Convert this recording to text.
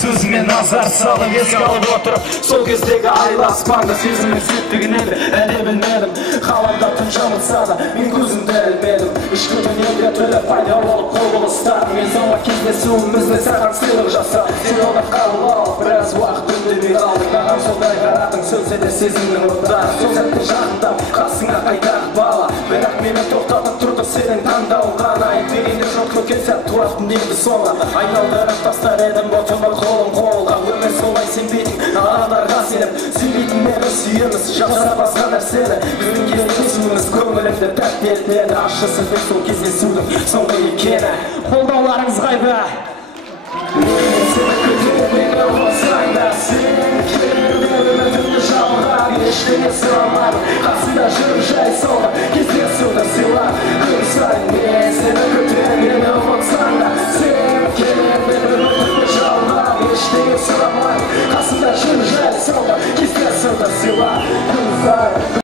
Sözüme nazar salın eski alıp oturup sol kezdegi ayla aspanda sezimin settigin edi Ede bilmedim Halamda tunjamıtsa da men gözümde elmedim İşkıtın elge töle fayda olup kol ıstar Men sonra kezdesuvimizde sağan sıylık jasa Sen oda kalın al biraz vaqt ündemey aldın Mağam solday qaradың sözse de sezimin ırtar Söz ettin жағында қасыңа қайтақ бала Бірақ мені тоқтатып тұрды сенің таңдауың ғана Айтпегенде жоқ көкесі туақтың енді соңға Айналдырып тастар едім ботымы қолым қолға Өмір солай сенбейтін адамдарға сеніп Сүймейтін мені сүйеміз жасап басқа нәрсені Біздің кездесуіміз көңілімді тәтті етеді Ащысы деп сол кездесудің соңғы екені Қолдауларыңыз қайда? Мен сені күтемін мені болсаң да Сен келдің үмітімді жалға Ештеңе сұрамадым қасында жүріп жай солға Кездесуді